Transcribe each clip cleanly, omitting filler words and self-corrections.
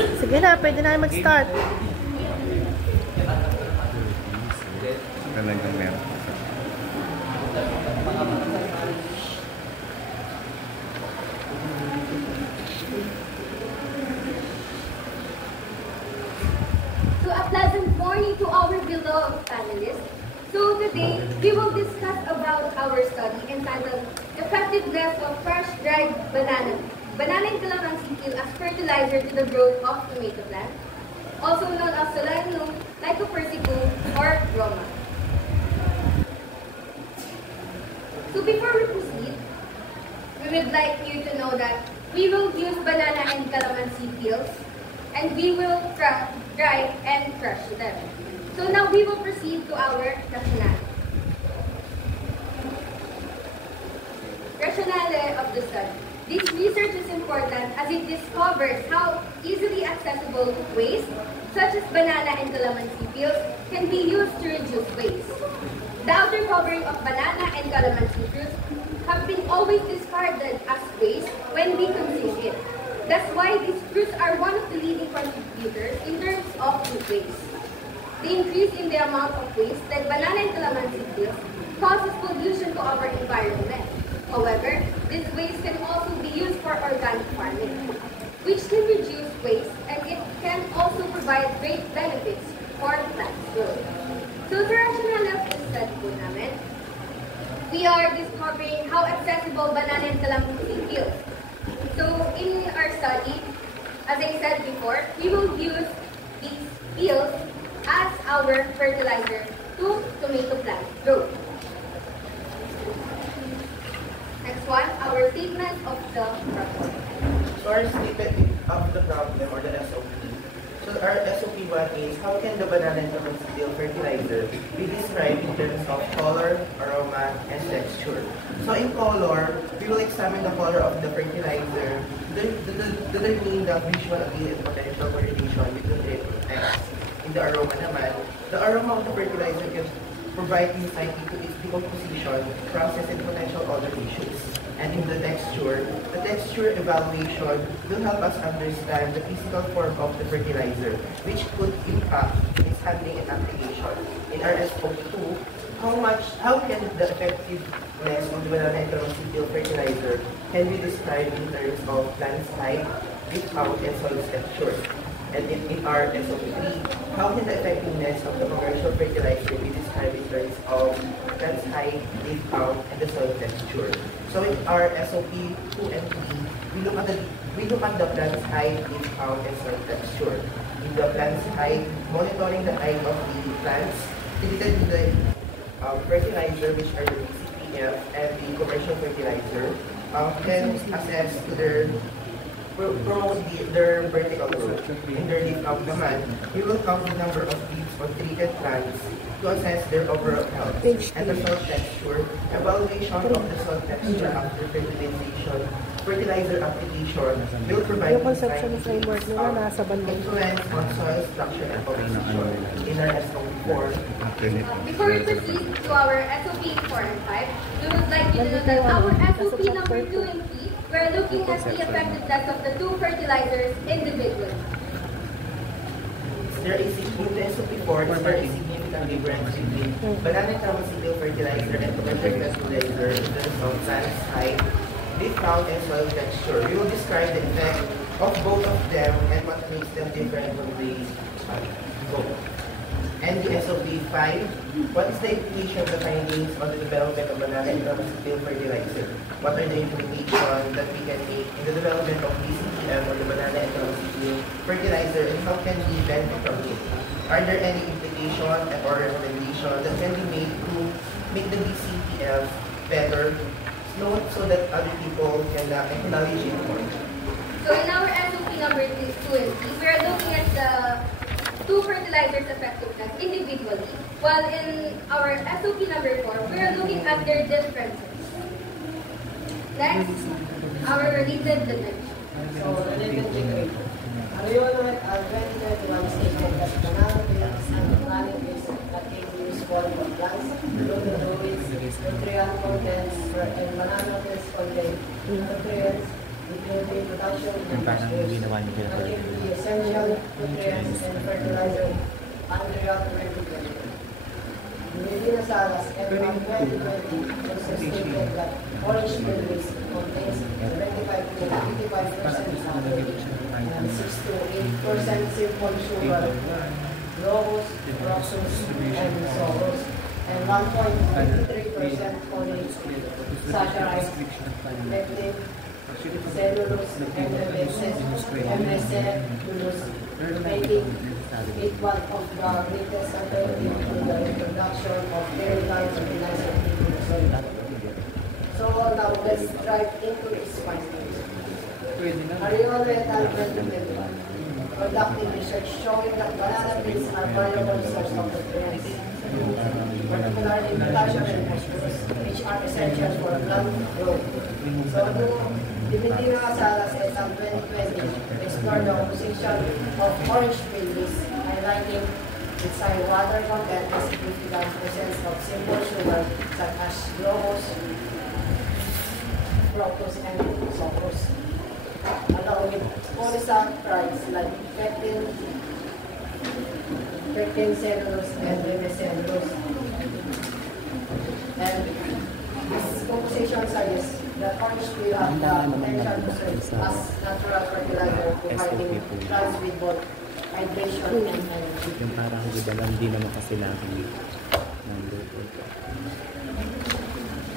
Sige na, pwede na mag-start. Talagang meron. So a pleasant morning to our beloved panelists. So today, we will discuss about our study entitled Effectiveness of Fresh Dried Banana and Calamansi Peel as Fertilizer to the Growth of Tomato Plant, also known as Solanum, Lycopersicum, or Roma. So before we proceed, we would like you to know that we will use banana and calamansi peels, and we will dry and crush them. So now we will proceed to our rationale. Rationale of the study. This research is important as it discovers how easily accessible waste, such as banana and calamansi peels, can be used to reduce waste. The outer covering of banana and calamansi fruits have been always discarded as waste when we consume it. That's why these fruits are one of the leading contributors in terms of food waste. The increase in the amount of waste that banana and calamansi peels causes pollution to our environment. However, this waste can also be used for organic farming, which can reduce waste, and it can also provide great benefits for plant growth. So the rationale of this study po namin, we are discovering how accessible banana and calamansi peels. So in our study, as I said before, we will use these peels as our fertilizer to tomato plant growth. Next one, our statement of the problem. So our statement of the problem, or the SOP. So our SOP1 is, how can the banana and calamansi peel fertilizer be described in terms of color, aroma, and texture? So in color, we will examine the color of the fertilizer, determining the visual appeal and potential for relation between it and X. In the aroma naman, the aroma of the fertilizer can provide insight into its decomposition, process, and potential other issues. And in the texture evaluation will help us understand the physical form of the fertilizer, which could impact its handling and application. In our SOP2, how can the effectiveness of the banana and calamansi peel fertilizer can be described in terms of plant height, leaf count, and soil texture? And in our SOP3, how can the effectiveness of the commercial fertilizer be described in terms of plant height, leaf count, and the soil texture? So in our SOP2 and 3, we look at the plant's height, leaf count, and soil texture. In the plant's height, monitoring the height of the plants treated with the fertilizer, which are the BCPF and the commercial fertilizer, can assess to promote their vertical growth. In their leaf count naman, we will count the number of leaves on treated plants to assess their overall health. And the soil texture, evaluation of the soil texture after fertilization, fertilizer application will provide Yung conception framework nila nasa bandang influence on soil structure and composition. In our SOP4, Before we proceed to our SOP 4 and 5, we would like you to know that our SOP number 2 and 3, we're looking at the effectiveness of the two fertilizers individually. there is in the SOP4, there is significant difference between banana and calamansi peel fertilizer and commercial fertilizer in terms of plant height, leaf count, and soil texture. We will describe the effect of both of them and what makes them different from the both. And the SOP5, what is the implication of the findings on the development of banana and calamansi peel fertilizer? What are the implications that we can make in the development of BCPM or the banana and calamansi peel fertilizer, and how can we benefit from it? Are there any implications or recommendations that can be made to make the BCPF better, known so that other people can acknowledge it more? So in our SOP number 2 and 3, we are looking at the two fertilizers effectiveness individually, while in our SOP number 4, we are looking at their differences. Next, our related dimension. So, related dimension. Ariano at 2021 statement that banana peels and organic waste that can be useful for plants, including fluids, nutrient contents, and banana peels contain nutrients, in the production and Parang waste. ginawa niyo kaya That can be essential nutrients and fertilizer under the Medina Salas and from 2020 also stated that orange peel waste contains 25 to 85% sulfate and 6 to 8% simple sugar, glucose, fructose, and sucrose, and 1.53% foliate, saccharide, pectin, cellulose, and MSCellulose, making it one of the greatest alternative to the introduction of chemical fertilizer into the soil. So now let's dive into its findings. Ariolo et al. 2021 conducted research showing that banana peels are valuable source of nutrients, particularly potassium and phosphorus, which are essential for plant growth. So the Medina Salas et al. 2020 explored the composition of orange peel waste, highlighting its high water content and significant presence of simple sugar such as glucose, fructose, and sucrose, along with polysaccharides like pectin, cellulose, and hemicellulose. And this composition suggests that orange peel have the potential to serve as natural fertilizer, providing plants with both hydration and energy. Yung parang hindi naman kasi lagi nandito.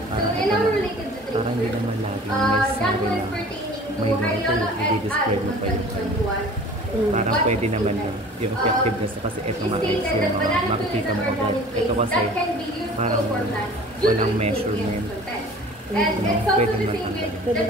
So, in our related to Parang hindi naman lagi documents pertaining to Ariolo et al. 2021. Parang pwede naman yung effectiveness kasi ito nga yung makikita mo agad. Ito kasi parang walang measurement. And it's also the same with the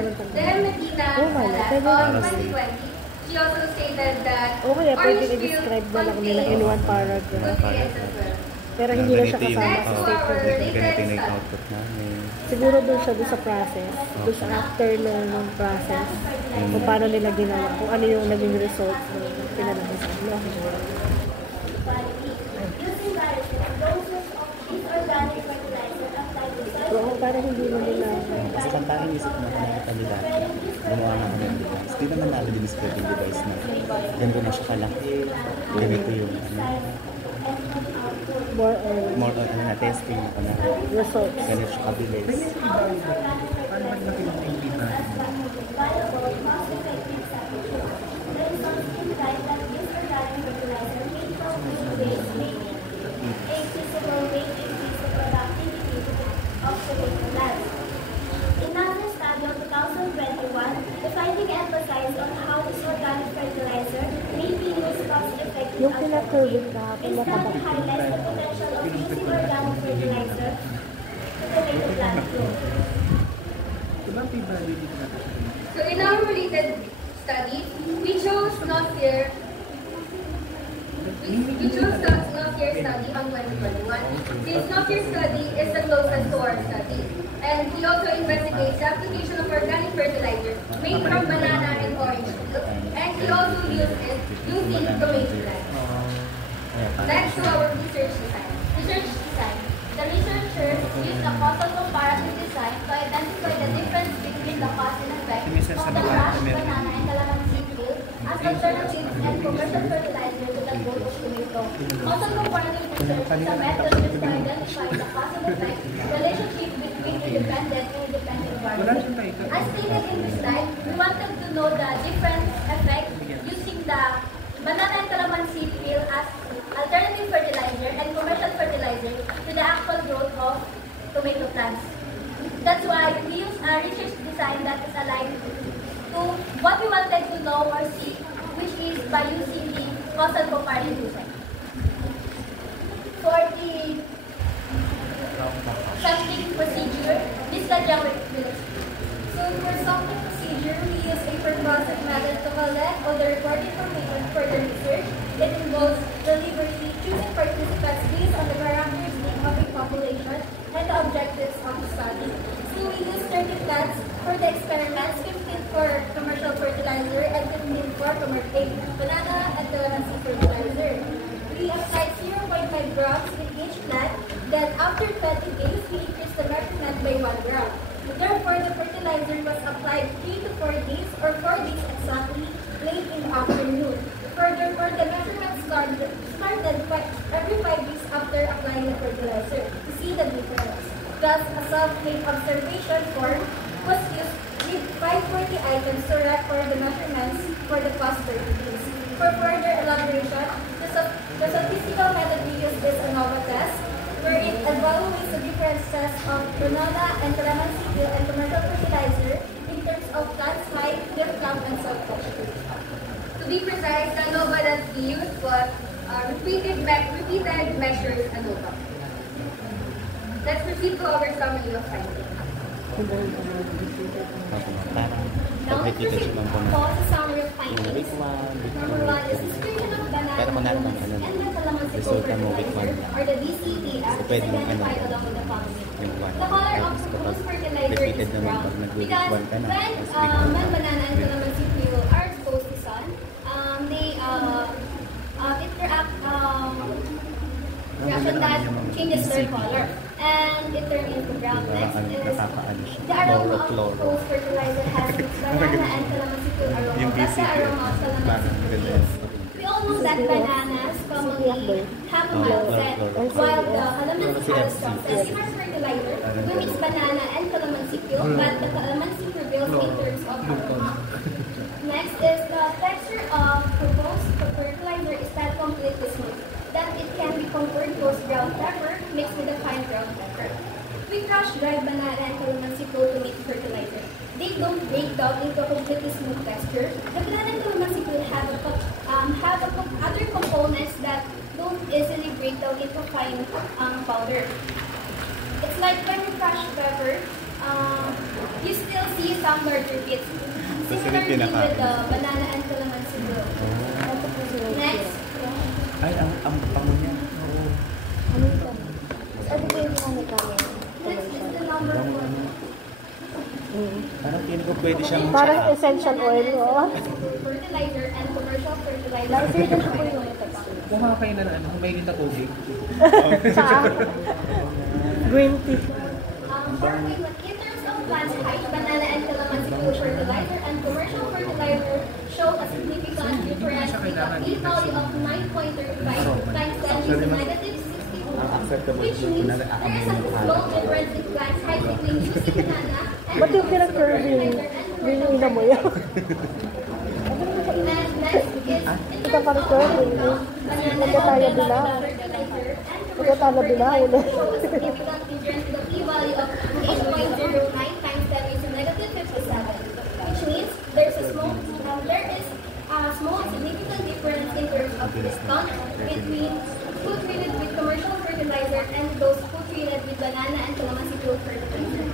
Medina Salas 2020. She also stated that Okay, pwede orange peel i-describe na lang nila in one paragraph. nutrients as well. Pero hindi na siya kasama Next sa to our statement. Ganito yung related nag-output namin. Siguro doon siya doon sa process, doon sa after ng process, kung paano nila ginawa, kung ano yung naging results ng pinalabas nila. Oo, parang hindi mo nila. Kasi kung parang isip mo na mga kandidato, gumawa nga kami ng device. Di naman namin din-describe yung device na ganito na siya kalaki, ganito yung More more on testing na kanya. results. Ganito siya kabilis. Another study of 2021, the finding emphasized on how this organic fertilizer may be used cost-effectively. Yung pinatuloy na The study highlights the potential of using organic fertilizer to tomato plant growth. So in our related study, we chose Nofier. We chose the Nofier study on 2021. This Nofier study is the closest to our study. And he also investigates the application of organic fertilizer made from banana and orange peel. And he also used it using tomato plants. Next to our research design. Research design. The researchers used a causal comparative design to identify the difference between the cause and effect of the crushed banana and calamansi peel as alternatives and commercial fertilizer to the growth of tomato. Causal comparative research is a method used to identify the cause and effect relationship between independent and independent variables. As stated in the slide, we wanted to know the difference effect using the banana and calamansi peel as alternative fertilizer and commercial fertilizer to the actual growth of tomato plants. That's why we use a research design that is aligned to what we wanted to know or see, which is by using the causal comparative design. For the sampling procedure, Ms. Kajang will explain. So for sampling procedure, we use a per-process method to collect all the required information for the research. It involves deliberately choosing participants based on the characteristics of a population and the objectives of the study. So we use 30 plants for the experiments, 15 for commercial fertilizer, and 15 for banana and calamansi fertilizer. We applied 0.5 grams in each plant. Then after 20 days, we increased the measurement by 1 gram. Therefore, the fertilizer fertilizer was applied 3 to 4 days or 4 days exactly late in the afternoon. Furthermore, the measurement started every 5 days after applying the fertilizer to see the difference. Thus, a self-made observation form was used with 540 items to record the measurements for the past 30 days. For further elaboration, the statistical method we use is ANOVA test, where it evaluates the differences of banana and calamansi peel and commercial fertilizer in terms of plant height, leaf count, and soil texture. To be precise, the ANOVA that we used was repeated measures ANOVA. Let's proceed to our summary of findings. Parang Now, let's pag-repeated proceed siya ng to the summary of findings. week 1, week 2, Number 1 is description of banana, Pero kung naroon calamansi, ano, and the calamansi resulta mo week fertilizer, 1 or the DCTF, So, is pwede mong identified ano, along with the following. week 1. The color of Tapos kapag proposed fertilizer is repeated naman brown pag nag-week because 1 ka na, when tapos week 2 when banana and calamansi peel are exposed to sun, they interact reaction that changes their color and it turns into brown. Next is nakakaano siya. the aroma of Chloro. proposed fertilizer has mixed banana and calamansi peel aroma. Yung That's the BCP. aroma of calamansi Parang ganda peels. yun. We all know that bananas commonly have a mild scent, while the calamansi has strong scent. In our fertilizer, we mix banana and calamansi peel, but the calamansi prevails in terms of aroma. Next is the texture of proposed fertilizer is not completely smooth, that it can be compared to brown pepper mixed with a fine brown pepper. We crush dry banana and calamansi peel to make fertilizer. They don't break down into a completely smooth texture. The banana and calamansi peel have other components that don't easily break down into fine powder. It's like when you crush pepper, you still see some larger bits. Similarly with the banana and calamansi peel. Next. Ay, ang pango niya. Oo. Ano ito? Ano ba yung kami? Next is the number 1. Parang feeling ko pwede siyang Parang tsaa. essential oil, oh. Fertilizer and commercial fertilizer. Nakasita siya po yung Mukha kayo na ano, humayin na tubig. Saan? Green tea. In terms of plant height, banana and calamansi peel fertilizer and commercial fertilizer show a significant difference with a p-value of 9.35 times 10 to the negative 62, Acceptable which yun. means Kunwari, there is a small difference in plant height between using banana and Ba't yung pinag-curving? Binina mo yun? Next is Ito parang curving. Ito tayo bila. Ito tayo bila. significant difference in the p-value of 8.09 times 10 to the negative 57, which means there is a small significant difference in terms of discount between food treated with commercial fertilizer and those food treated with banana and calamansi peel fertilizer.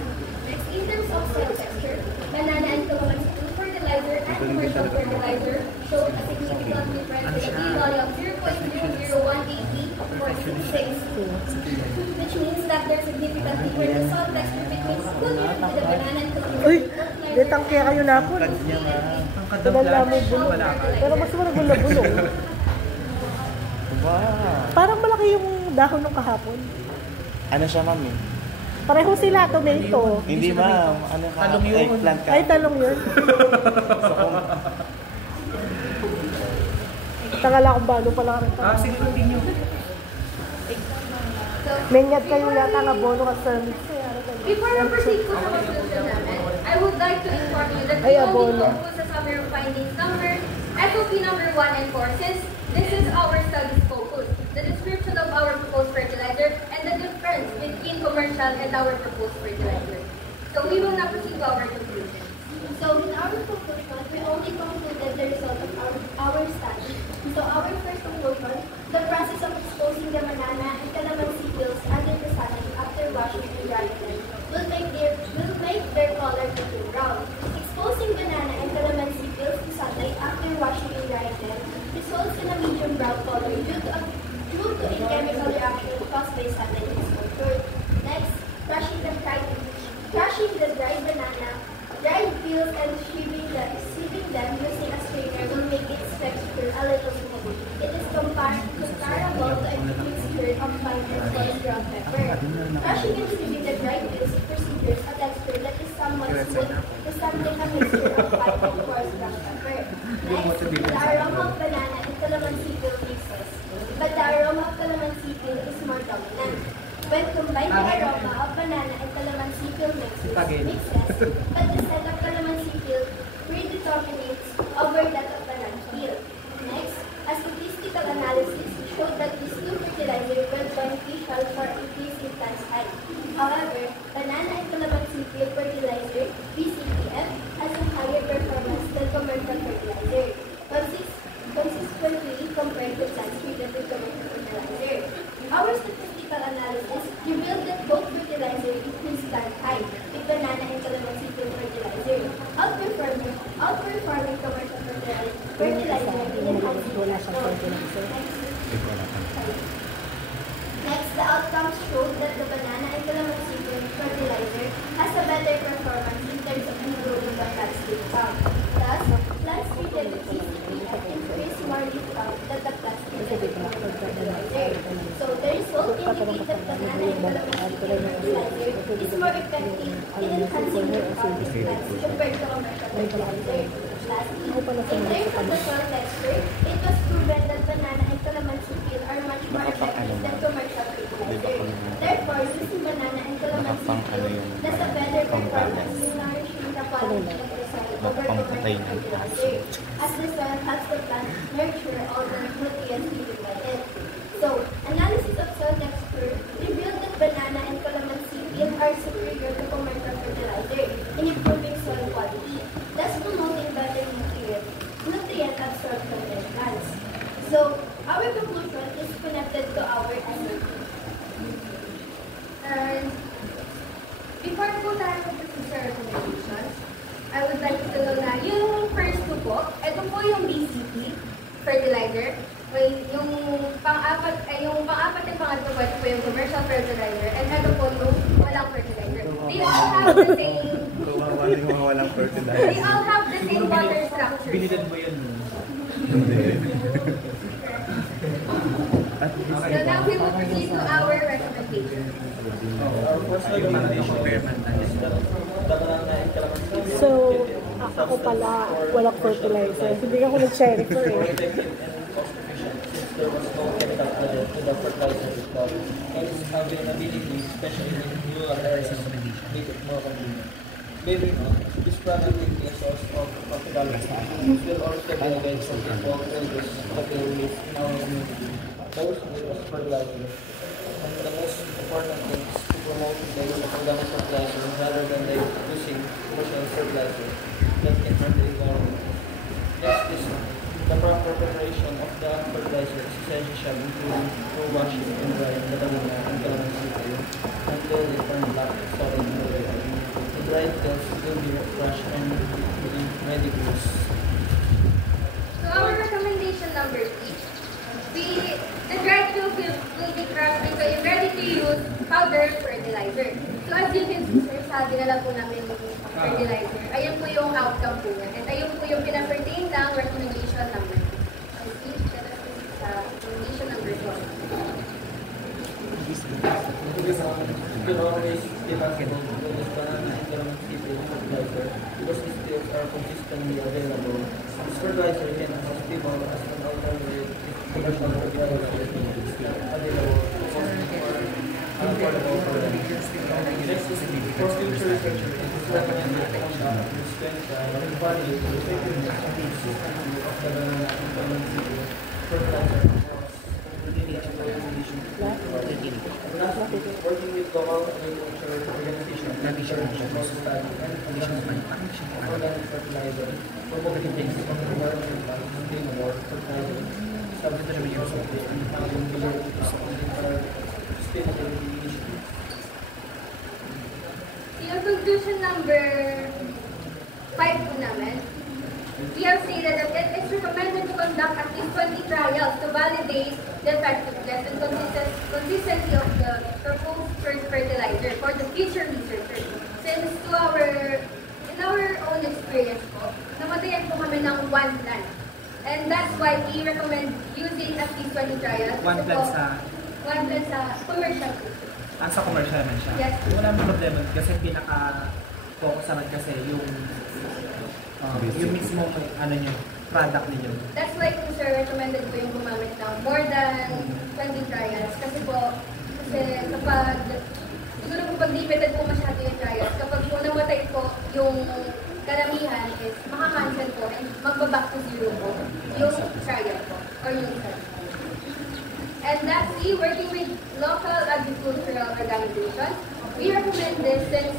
Next, in terms of soil texture, banana and calamansi peel fertilizer and commercial fertilizer show a significant difference with a p-value of 0.00180 for 66, which means that there's significant difference in soil texture between food treated with the banana and calamansi Uy! peel fertilizer. Detang kaya kayo na po. Ang Tulala mo kadabla, bulong. wala ka. Pero mas wala bulong. Wow. Parang malaki yung dahon ng kahapon. Ano siya, ma'am eh? Pareho sila, tomato. Hindi, ma'am. Ano ka? Talong yun. Eggplant ka. Ay, talong yun. Takala akong bago pala rin. Sige, continue. Menyat kayo yata nga bono ka service. Before we proceed to the conclusion namin, I would like to inform you that Ay, we only abono. focus sa summary of findings number SOP number 1 and 4 since this is our studies focus, the description of our proposed fertilizer and the difference between commercial and our proposed fertilizer. So we will now proceed to our conclusion. So in our conclusion, we only concluded the result of our study. So our first conclusion, the process of exposing the banana and calamansi peels under the sun after washing and drying them will make their color turn brown. Exposing banana and calamansi peels to sunlight after washing and drying them results in a medium brown color due to a chemical reaction caused by sunlight exposure. Next, crushing the dried banana, dried peels, and sieving them using a strainer will make its texture a little smooth. It is comparable to a mixture of fine and coarse ground pepper. Crushing and sieving the dried peels produces a texture that is somewhat smooth, resembling a mixture of white and coarse brown pepper. Next, the aroma of banana and calamansi peel mixes, but the aroma of calamansi peel is more dominant. When combined, the aroma of banana and calamansi peel mixes, but the scent of calamansi peel predominates over that of banana peel. Next, a statistical analysis showed that these two fertilizers were beneficial for increasing plant height. However, banana and calamansi peel fertilizer, BCPF, has a higher performance than commercial fertilizer, consistently compared to plants treated with commercial fertilizer. Our statistical analysis revealed that both fertilizers increase plant height with banana and calamansi peel fertilizer, outperforming commercial fertilizer in enhancing plant growth. Next, the outcomes showed that the banana and calamansi peel fertilizer has a better performance in terms of improving the plant's leaf count. Thus, plants treated with BCPF increase more leaf count than the plants treated with commercial fertilizer. So, the result indicates that banana and calamansi peel fertilizer is more effective in enhancing leaf count in plants compared to commercial fertilizer. Lastly, in terms of the soil texture, it was proven that banana and calamansi peel are much more effective than commercial fertilizer. Therefore, using banana and calamansi peel has a better performance in nourishing the quality of the soil over commercial fertilizer, as the soil helps the plant nurture all the nutrients needed by it. So, analysis of soil texture revealed that banana and calamansi peel are superior to commercial fertilizer in improving soil quality, thus promoting better nutrient absorption in plants. So, our conclusion is connected to our SOP. And before po tayo mag-process recommendations, I would like to know na yung first two po, ito po yung BCP, fertilizer. Yung pang-apat and pangatlo po, ito po yung commercial fertilizer. And ito po yung walang fertilizer. They all have the same... walang fertilizer. They all have the same water structure. Binilad mo yun. So now we will proceed to our recommendation. So, ako pala, walang fertilizer. Hindi ako nag-share ito eh. There was no chemical added to the fertilizer itself. And its availability, especially in rural areas, make it more convenient. Maybe this product will be a source of profitability. It will also be a way to control illness that we live in our community. Those with fertilizer. And the most important thing is to promote the use of organic fertilizer rather than using commercial fertilizer that can harm the environment. Next is the proper preparation of the fertilizer is essential, including for washing and drying the banana and calamansi peel until they turn black, solid, and oily. The dried peels will be crushed and ready to use. So our recommendation number 3, the dried peel will be crushed into a ready-to-use powder fertilizer. So as you can see, sir, sabi na lang po namin yung fertilizer. Ayun po yung outcome po niya. At ayun po yung pina-pertain ng recommendation number 2. So see, let us proceed sa recommendation number 4. You can always give us this banana and calamansi peel fertilizer because these peels are consistently available. This fertilizer can be stable as an alternative to commercial fertilizer available for affordable for them. Next is for future researchers, it is recommended to strength and value the effectiveness and consistency of the banana and calamansi peel fertilizer across working with local agriculture organizations, also study and conditions organic fertilizer, promoting the use of environmental sustainable fertilizer, substitute use of this and finding related to sustainability initiatives. Yung conclusion number 5 po namin, we have stated that it is recommended to conduct at least 20 trials to validate the effectiveness and consistency of the proposed fertilizer for the future researchers. Since in our own experience po, namatayan po kami ng 1 plant. And that's why we recommend using at least 20 trials. 1 plant sa... 1 plant sa commercial. Sa commercial naman siya. Yes. Wala namang problema kasi focus naman kasi yung mismo product ninyo. That's why kung sir, recommended ko yung gumamit ng more than 20 trials. Kasi kapag, siguro kapag limited po masyado yung trials, kapag po namatay po yung karamihan is makakancel po and magbaback to zero po yung trial po or yung trial. And lastly, working with local agricultural organizations, we recommend this since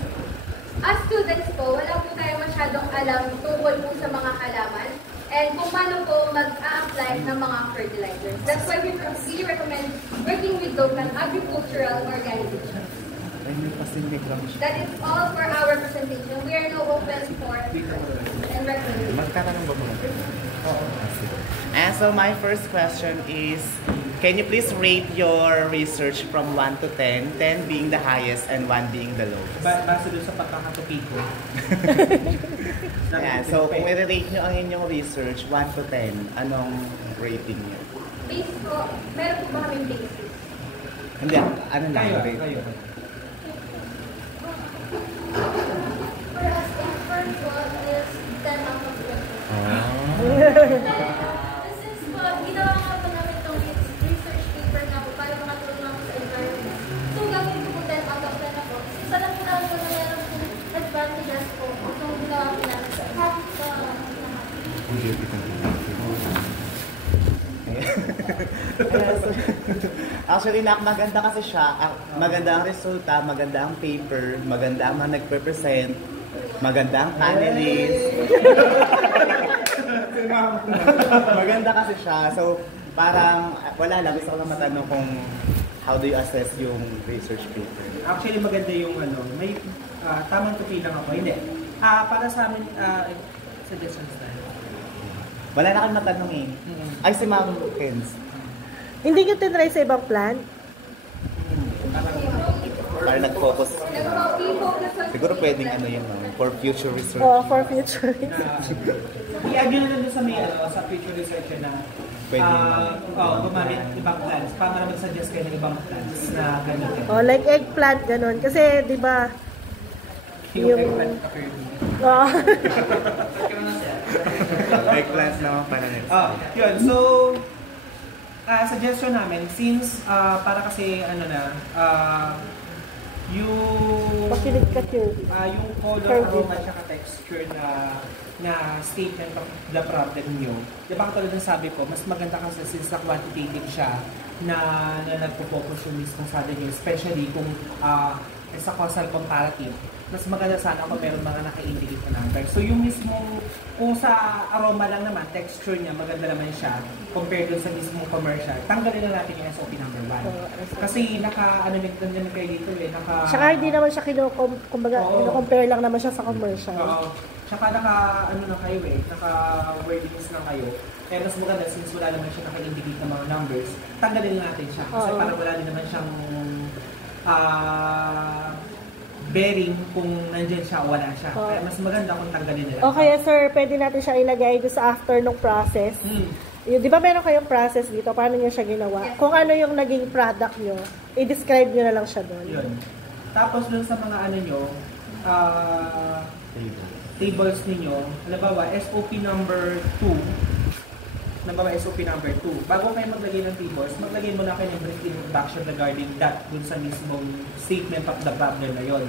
as students po, wala po tayo masyadong alam tungkol po sa mga halaman and kung paano po mag-a-apply ng mga fertilizers. That's why we recommend working with local agricultural organizations. That is all for our presentation. We are now open for and recommendations. Magtatanong ba mo? And so my first question is, can you please rate your research from 1 to 10, 10 being the highest and 1 being the lowest? Base doon sa pagkakatupi ko. Yeah, so kung i-rate nyo ang inyong research, 1 to 10, anong rating nyo? Base po, meron po ba kaming basis? Hindi, ano lang rate? Kayo. For us, in first one is 10 out of 10. Since po, ginawa nga po namin itong research paper na po para makatulong lang po sa environment. So, gagawin ko po 10 out of 10 na po. Since alam ko na po na meron po advantages po itong ginawa po namin sa Actually, maganda kasi siya. Maganda ang resulta, maganda ang paper, maganda ang mga nagpe-present, maganda ang panelist. Maganda kasi siya. So, parang, wala lang. Gusto ko lang matanong kung how do you assess yung research paper? Actually, maganda yung may tamang tupi lang ako. Hindi. Para sa amin, suggestions na. Wala na kang matanong eh. Ay, si Ma'am Kenz. Hindi nyo tinry sa ibang plant? Parang nag-focus. Siguro pwedeng yun, for future research. Oh, for future research. I-add nyo na doon sa may, sa future research na gumamit ibang plants. Para mag-suggest kayo ng ibang plants na gamitin. Oh, like eggplant, ganun. Kasi, di ba, yung eggplant ka pero oh. Eggplants naman para next. Yun. So, suggestion namin, since para kasi yung color, aroma, at texture na statement of the problem nyo. Diba katulad ng sabi ko, mas maganda kasi since na quantitative siya na nagpo-focus yung mismo sa atin, especially kung sa causal comparative. Mas maganda sana kung meron mga naka-indicate na number. So yung mismo, kung sa aroma lang naman, texture niya, maganda naman siya compared dun sa mismong commercial. Tanggalin na natin yung SOP number 1. Kasi nandun kayo dito Tsaka hindi naman siya kino-compare lang naman siya sa commercial. Tsaka naka-wordings lang kayo. Kaya mas maganda since wala naman siya naka-indicate na mga numbers, tanggalin natin siya. Kasi parang wala din naman siyang bearing kung nandyan siya o wala siya. Kaya mas maganda kung tanggalin nila. Okay, sir, pwede natin siya ilagay doon sa after ng process. Di ba meron kayong process dito? Paano niyo siya ginawa? Kung ano yung naging product nyo, i-describe nyo na lang siya doon. Yun. Tapos doon sa mga tables ninyo, halimbawa, SOP number 2. Bago kayo maglagay ng tables, maglagay mo na kayo ng brief introduction regarding that dun sa mismong statement of the problem na yon.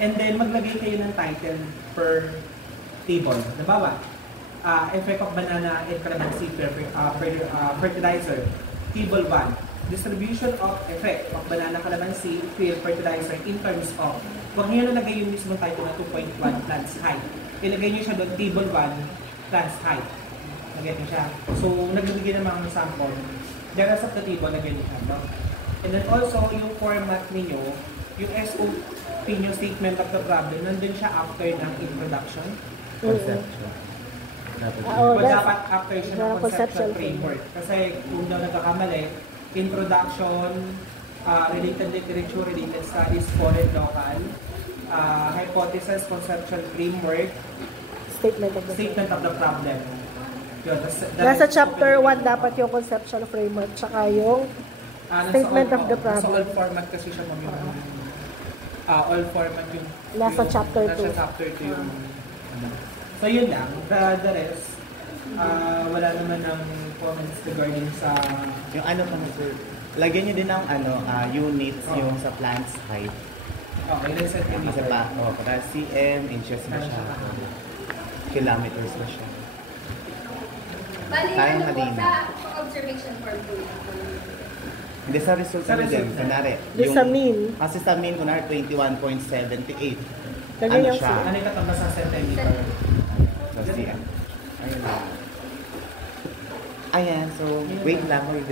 And then, maglagay kayo ng title per table. Halimbawa, effect of banana and calamansi fertilizer. Table 1, distribution of effect of banana calamansi field fertilizer in terms of, huwag nyo nalagay yung mismong title na 2.1 plants height. Ilagay nyo siya doon, table 1, plants height. Nagay nyo siya. So, nagbibigay ng mga sample. The rest of the table, nagay nyo siya. No? And then also, yung format ninyo, yung SOP nyo, statement of the problem, nandun siya after ng introduction. Conceptual. Dapat after siya ng conceptual framework. Kasi kung daw nagkakamali, introduction, related literature, related studies, foreign, local, hypothesis, conceptual framework, statement of the problem. Yun, nasa chapter 1 dapat yung conceptual framework tsaka yung statement of the problem. Nasa old format kasi siya all format yung Nasa chapter nasa 2. chapter 2 yung ano. So yun lang, the rest wala naman ng comments regarding sa Yung ano pa na sir, lagyan nyo din ng units yung sa plant's height. okay, let's set Kasi centimeter. pa, para cm, inches na siya. Kilometers na siya. Bali, Tayong ano po, halina. sa observation form po. Hindi sa result Sa din, result na. kunwari. Doon sa mean. Kasi sa mean, kunwari 21.78. Ganyan Ano yung siya? Ano yung katambas sa centimeter? So, cm. Ayun lang. Ayan, so wait lang, mag-grade